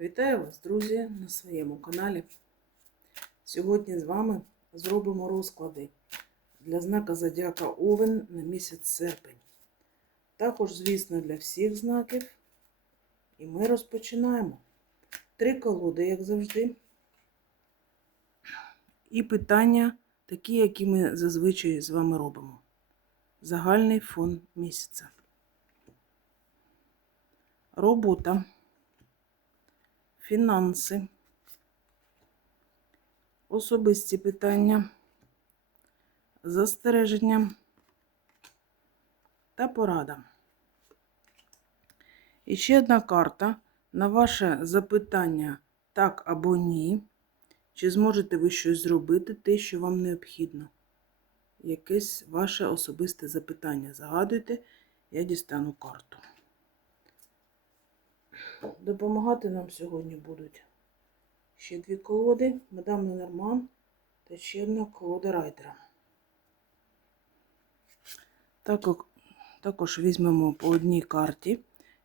Вітаю вас, друзі, на своєму каналі. Сьогодні з вами зробимо розклади для знака Зодіака Овен на місяць серпень. Також, звісно, для всіх знаків. І ми розпочинаємо. Три колоди, як завжди. І питання такі, які ми зазвичай з вами робимо. Загальний фон місяця. Робота фінанси, особисті питання, застереження та порада. І ще одна карта на ваше запитання так або ні. Чи зможете ви щось зробити, те, що вам необхідно? Якесь ваше особисте запитання. Загадуйте, я дістану карту. Допомагати нам сьогодні будуть ще дві колоди, мадам Ленорман та ще одна колода райдера. Також візьмемо по одній карті,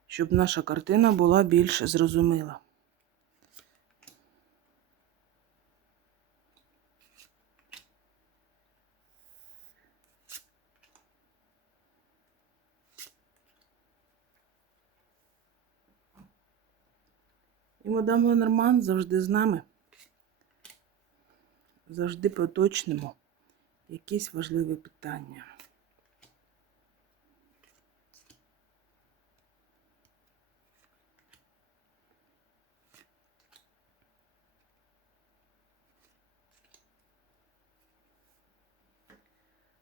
щоб наша картина була більш зрозуміла. І мадам Ленорман завжди з нами. Завжди поточнимо якісь важливі питання.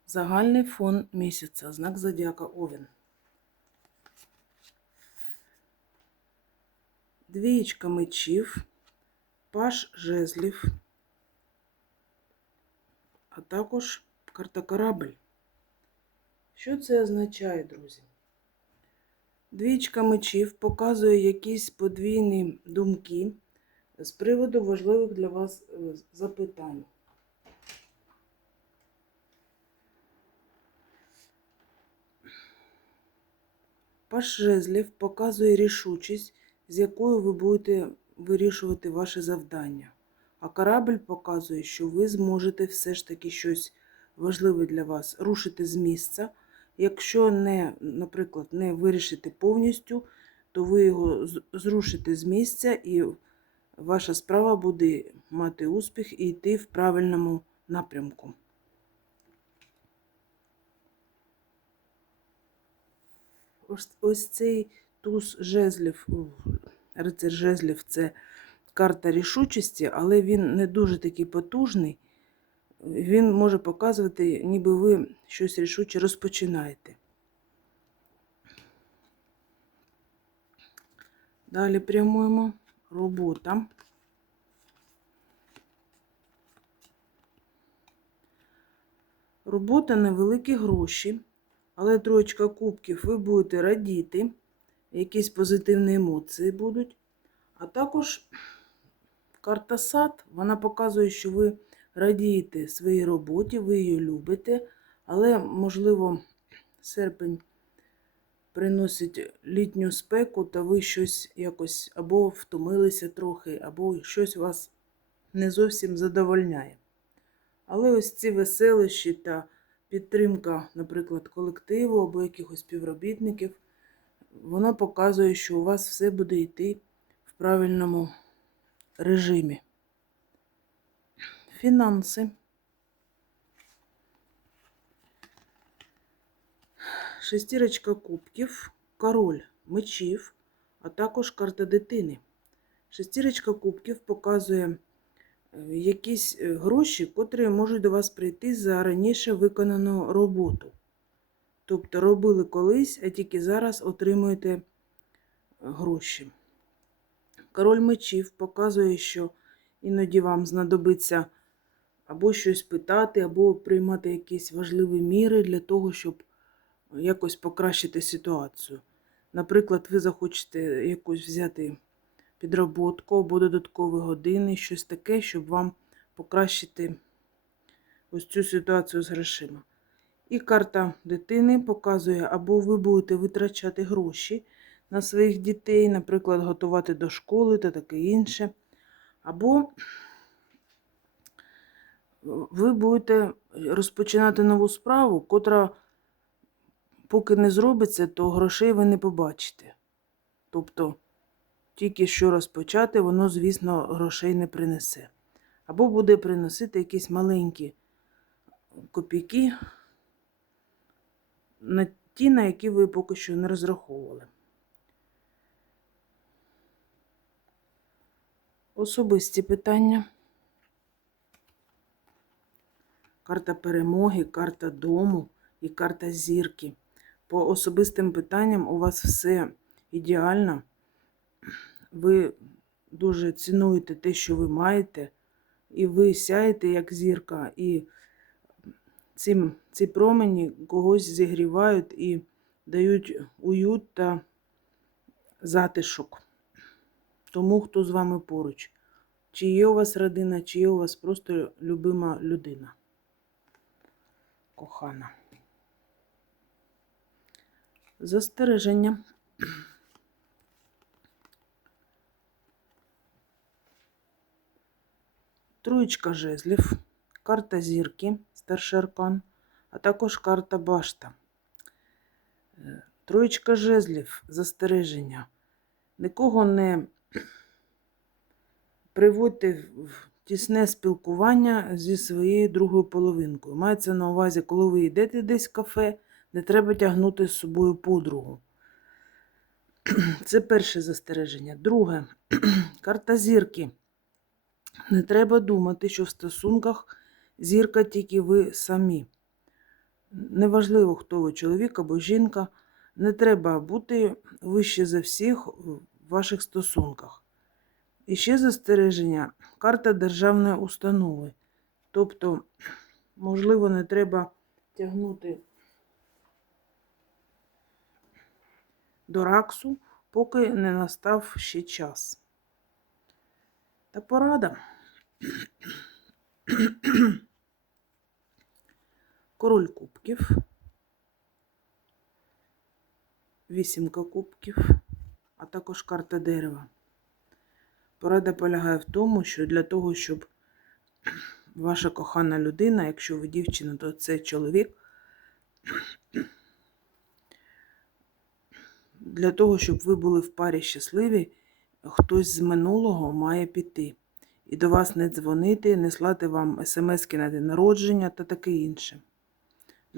Загальний фон місяця, знак зодіака Овен. Двієчка мечів, паш жезлів, а також карта корабль. Що це означає, друзі? Двічка мечів показує якісь подвійні думки з приводу важливих для вас е, запитань. Паш жезлів показує рішучість з якою ви будете вирішувати ваше завдання. А корабль показує, що ви зможете все ж таки щось важливе для вас рушити з місця. Якщо не, наприклад, не вирішите повністю, то ви його зрушите з місця, і ваша справа буде мати успіх і йти в правильному напрямку. Ось, цей туз жезлів, рицар жезлів це карта рішучості, але він не дуже такий потужний. Він може показувати, ніби ви щось рішуче розпочинаєте. Далі прямуємо робота. Робота на великі гроші, але троєчка кубків ви будете радіти якісь позитивні емоції будуть. А також карта сад, вона показує, що ви радієте своїй роботі, ви її любите, але, можливо, серпень приносить літню спеку, та ви щось якось або втомилися трохи, або щось вас не зовсім задовольняє. Але ось ці веселищі та підтримка, наприклад, колективу або якихось співробітників воно показує, що у вас все буде йти в правильному режимі. Фінанси. Шестірочка кубків, король мечів, а також карта дитини. Шестірочка кубків показує е, якісь е, гроші, котрі можуть до вас прийти за раніше виконану роботу. Тобто робили колись, а тільки зараз отримуєте е, гроші. Король мечів показує, що іноді вам знадобиться або щось питати, або приймати якісь важливі міри для того, щоб якось покращити ситуацію. Наприклад, ви захочете якусь взяти підроботку або додаткові години, щось таке, щоб вам покращити ось цю ситуацію з грошима. І карта дитини показує, або ви будете витрачати гроші на своїх дітей, наприклад, готувати до школи та таке інше. Або ви будете розпочинати нову справу, котра, поки не зробиться, то грошей ви не побачите. Тобто, тільки що розпочати, воно, звісно, грошей не принесе. Або буде приносити якісь маленькі копійки на ті, на які ви поки що не розраховували. Особисті питання. Карта перемоги, карта дому і карта зірки. По особистим питанням у вас все ідеально. Ви дуже цінуєте те, що ви маєте, і ви сяєте як зірка, і ці, ці промені когось зігрівають і дають уют та затишок тому, хто з вами поруч. Чи є у вас родина, чи є у вас просто любима людина. Кохана. Застереження. Троєчка жезлів, карта зірки, старший аркан, а також карта башта. Е, Троєчка жезлів, застереження. Нікого не приводьте в тісне спілкування зі своєю другою половинкою. Мається на увазі, коли ви йдете десь в кафе, не треба тягнути з собою подругу. Це перше застереження. Друге, карта зірки. Не треба думати, що в стосунках зірка тільки ви самі. Неважливо, хто ви, чоловік або жінка, не треба бути вище за всіх в ваших стосунках. І ще застереження карта державної установи. Тобто, можливо, не треба тягнути до раксу, поки не настав ще час. Та порада. Король кубків, вісімка кубків, а також карта дерева. Порада полягає в тому, що для того, щоб ваша кохана людина, якщо ви дівчина, то це чоловік, для того, щоб ви були в парі щасливі, хтось з минулого має піти. І до вас не дзвонити, не слати вам смски на день народження та таке інше.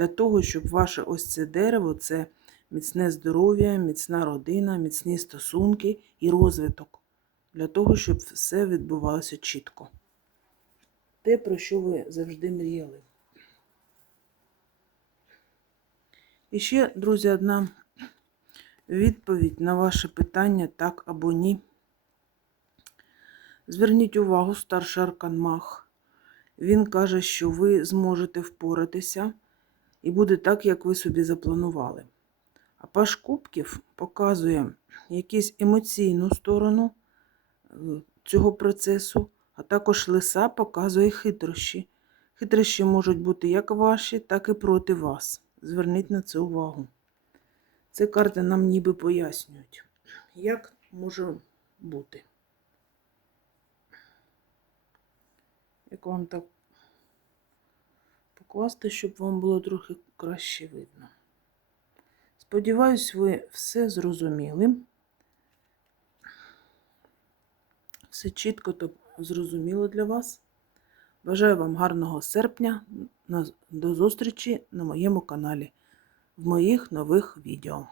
Для того, щоб ваше ось це дерево це міцне здоров'я, міцна родина, міцні стосунки і розвиток для того, щоб все відбувалося чітко. Те, про що ви завжди мріяли. І ще, друзі, одна відповідь на ваше питання так або ні. Зверніть увагу, старший аркан Мах. Він каже, що ви зможете впоратися і буде так, як ви собі запланували. А Паш Кубків показує якусь емоційну сторону цього процесу, а також лиса показує хитрощі. Хитрощі можуть бути як ваші, так і проти вас. Зверніть на це увагу. Це карти нам ніби пояснюють, як може бути. Як вам так покласти, щоб вам було трохи краще видно. Сподіваюсь, ви все зрозуміли. Все чітко та зрозуміло для вас. Бажаю вам гарного серпня. До зустрічі на моєму каналі в моїх нових відео.